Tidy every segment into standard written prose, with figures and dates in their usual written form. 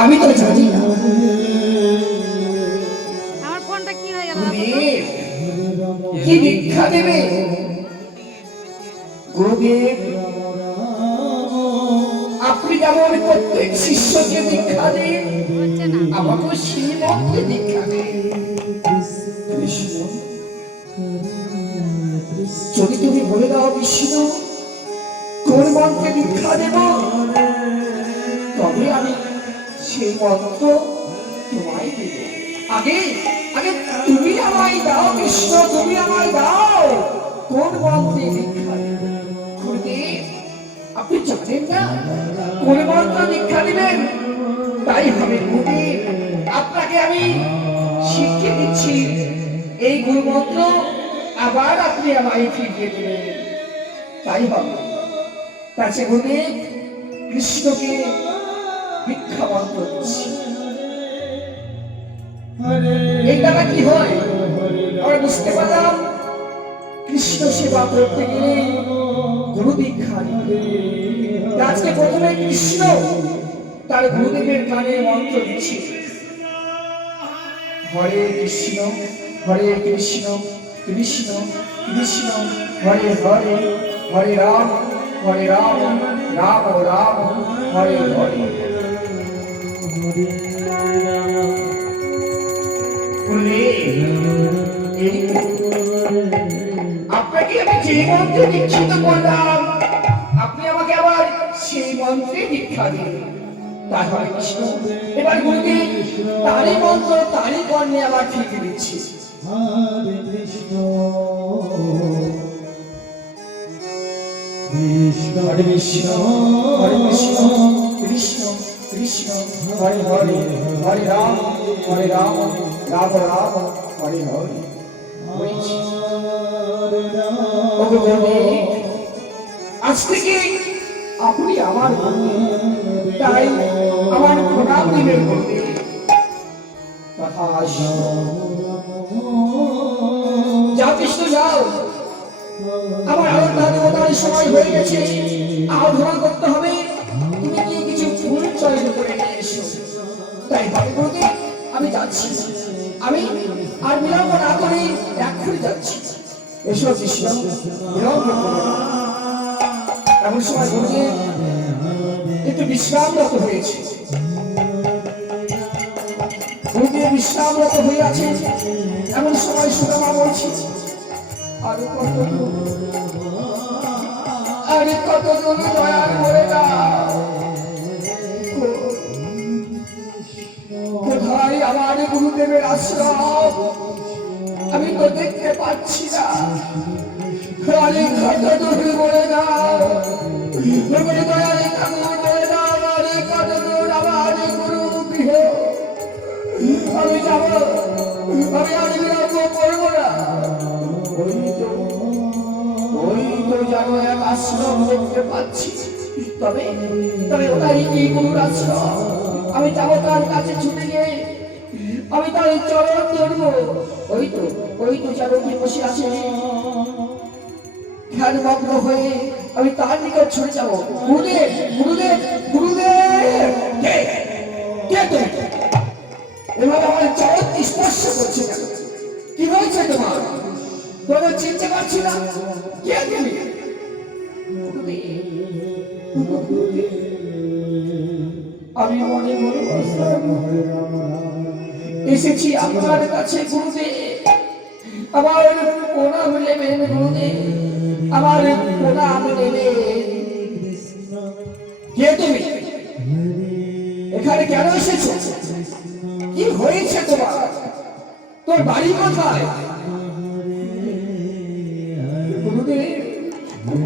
আমি তো জানি না আমার ফোনটা কি হয়ে গেল? কি দীক্ষা দেবে গুরুদেব? আপনি যেমন প্রত্যেক শিষ্যকে দীক্ষা দেন, হচ্ছে না। আমাকে সেই মন্ত্রে দীক্ষা দেন। যদি তুমি বলে দাও বিষ্ণু কোন মন্ত্রে দীক্ষা দেব, তবে আমি সেই মন্ত্র তোমায় দেব। আগে আগে তুমি আমায় দাও কৃষ্ণ, তুমি আমায় দাও কোন মন্ত্রে দীক্ষা দেব। গুরুদেব আপনি জানেন না কোন মন্ত্র দীক্ষা দিবেন, তাই হবে গুরুদেব আপনাকে আমি শিখিয়ে দিচ্ছি এই গুরু মন্ত্র, আবার আপনি আমায় ফিরিয়ে দেবেন, তাই হবে। তাছে গুরুদেব কৃষ্ণকে দীক্ষা মন্ত্র দিচ্ছি। এই দ্বারা কি হয় আমরা বুঝতে পারলাম, কৃষ্ণ সেবা করতে গেলে গুরু দীক্ষা নিতে। আজকে প্রথমে কৃষ্ণ তার গুরুদেবের কানে মন্ত্র দিচ্ছে, হরে কৃষ্ণ কৃষ্ণ কৃষ্ণ হরে হরে, হরে রাম রাম রাম হরে হরে। আপনাকে আমি যে মন্ত্রে দীক্ষিত করলাম, আপনি আমাকে আবার সেই মন্ত্রে দীক্ষা দিন, তাই হরে কৃষ্ণ। এবার গুরুদেব তারই মন্ত্র তারই কর্ণে আবার ঠিকই দিচ্ছি, হরে কৃষ্ণ হরে কৃষ্ণ কৃষ্ণ কৃষ্ণ হরে হরে, হরে রাম রাম রাম হরে হরে। আজ থেকে আপনি আমার গুরু, তাই আমার প্রণাম দিবেন গুরুদেব। যাও কৃষ্ণ যাও, আমার আরাধনা দেবতার সময় হয়ে গেছে, আরাধনা করতে হবে। তুমি কি কিছু ফুল চয়ন করে নিয়ে এসো। তাই ভাবে গুরুদেব আমি যাচ্ছি, আমি আর বিলম্ব না করে এক্ষুনি যাচ্ছি। এসো কৃষ্ণ বিলম্ব করো না। এমন সময় গুরুদেব একটু বিশ্রামরত হয়েছে, গুরুদেব বিশ্রামরত হয়ে আছে। এমন সময় সুদামা বলছি, আরে কত দূর দয়ার করে না, কোথায় আমার গুরুদেবের আশ্রম আমি তো দেখতে পাচ্ছি না। আরে কত দূর বলে না, দয়ারে ঠাকুর বলে না, আরে কত দূর আমার গুরু গৃহ আমি যাব, আমি আর বিলম্ব করবো না। ওই তো জানো এক আশ্রম দেখতে পাচ্ছি, তবে তবে ওটাই কি গুরুর আশ্রম। আমি যাবো তার কাছে ছুটে গিয়ে আমি তার চরণ ধরবো। ওই তো জানো কি বসে আছে, ধ্যানমগ্ন হয়ে আমি তার নিকট ছুটে যাবো। গুরুদেব গুরুদেব গুরুদেব, এভাবে আমার চরণ স্পর্শ করছে কেন? কি হয়েছে তোমার? তোমার চিনতে পারছি না, কে তুমি? আমি মনে মনে এসেছি আপনার কাছে গুরুদেব, আমার প্রণাম নেবেন গুরুদেব, আমার প্রণাম নেবেন। কে তুমি? এখানে কেন এসেছো? কি হয়েছে তোমার? তোর বাড়ি কোথায়? গুরুদেব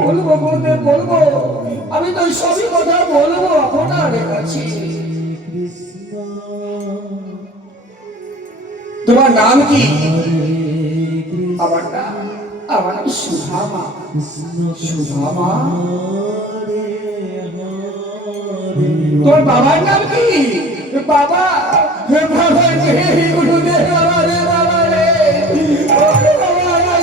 বলবো গুরুদেব বলবো, আমি তো সবই কথা বলবো আপনার কাছে। তোমার নাম কি? আমার নাম সুধামা। সুধামা? তোর বাবার নাম কি? বাবা বাবা গুরুদেব, বাবা রে বাবা রে, বাবা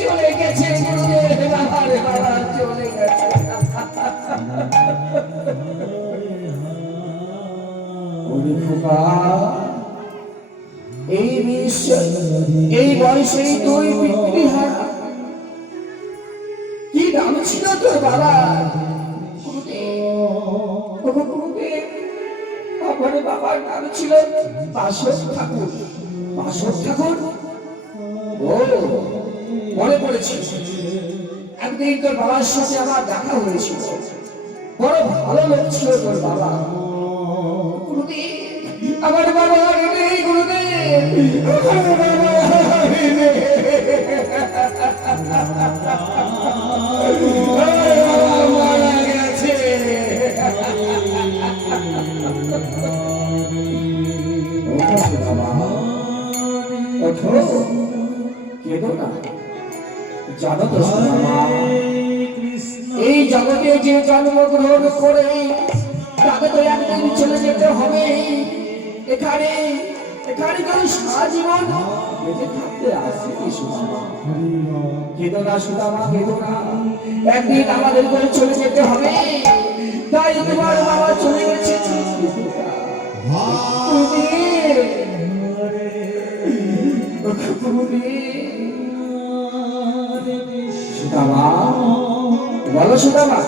চলে গেছে গুরুদেব, বাবা রে বাবা চলে গেছে। ও ওরে খোকা, এই বয়সে তুই পিতৃহারা, কি নাম ছিল তোর বাবা? আমার বাবার নাম ছিল বাসক ঠাকুর। বাসক ঠাকুর? ও, মনে পড়েছে, একদিন তোর বাবার সাথে আমার দেখা হয়েছিল। বড় ভালো লোক ছিল তোর বাবা। আমার বাবা গুরুদেব, আমার বাবা মারা গেছে। কেঁদো না, জানো তো এই জগতে যে জন্মগ্রহণ করে তাকে তো একদিন চলে যেতে হবে। এখানে এখানে কারো সারা জীবন বেঁচে থাকতে আসেনি সুদামা। কেঁদো না সুদামা, কেঁদো না, একদিন আমাদেরকে চলে যেতে হবে। তাই তোমার বাবা চলে গেছে। সুদামা, বলো সুদামা,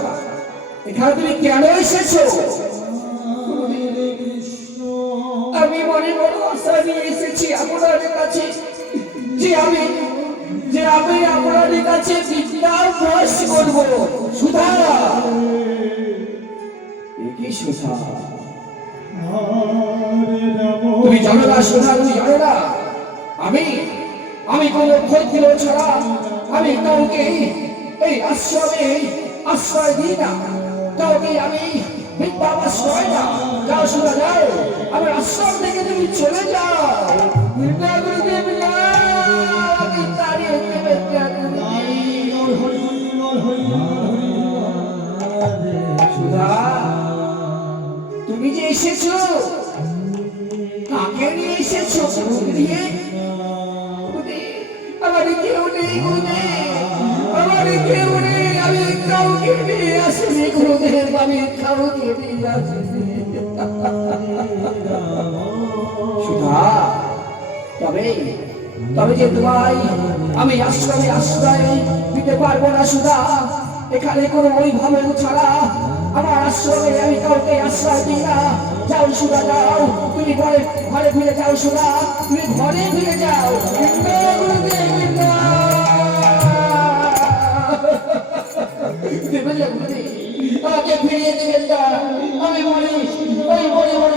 এখানে তুমি কেন এসেছো? আমি মনে বড় আশা নিয়ে এসেছি আপনাদের কাছে, যে আমি আপনাদের কাছে বিদ্যা প্রকাশ করব। সুধা, কি সুধা? তুমি জানো না সুধা, তুমি জানো না আমি কোনো ক্ষত্রিয় ছাড়া আমি কাউকে এই আশ্রমে আশ্রয় দিই না। কাউকে আমি বিদ্যা আশ্রয় না। যাও সুধা, যাও, আমার আশ্রম থেকে তুমি চলে যাও। বিদ্যা গুরুদেব না, আমি তাড়িয়ে দেবে। সুধা, তুমি যে এসেছো, কাকে নিয়ে এসেছো? দিয়ে আমার কেউ নেই গুরুদেব, আমার কেউ নেই। আমি কাউকে নিয়ে আসিনি গুরুদেব, আমি কাউকে নিয়ে আসিনি। সুধা, তবে যে তোমায় আমি আশ্রমে আশ্রয় দিতে পারবো না সুধা। এখানে কোনো অভিভাবক ছাড়া আমার আশ্রমে আমি কাউকে আশ্রয় দিই না। যাও সুধা, যাও, তুমি ঘরে ফিরে যাও সুধা, তুমি ঘরে ফিরে যাও। আমাকে ফিরিয়ে দেবেন না, আমি মরি, ওই মরি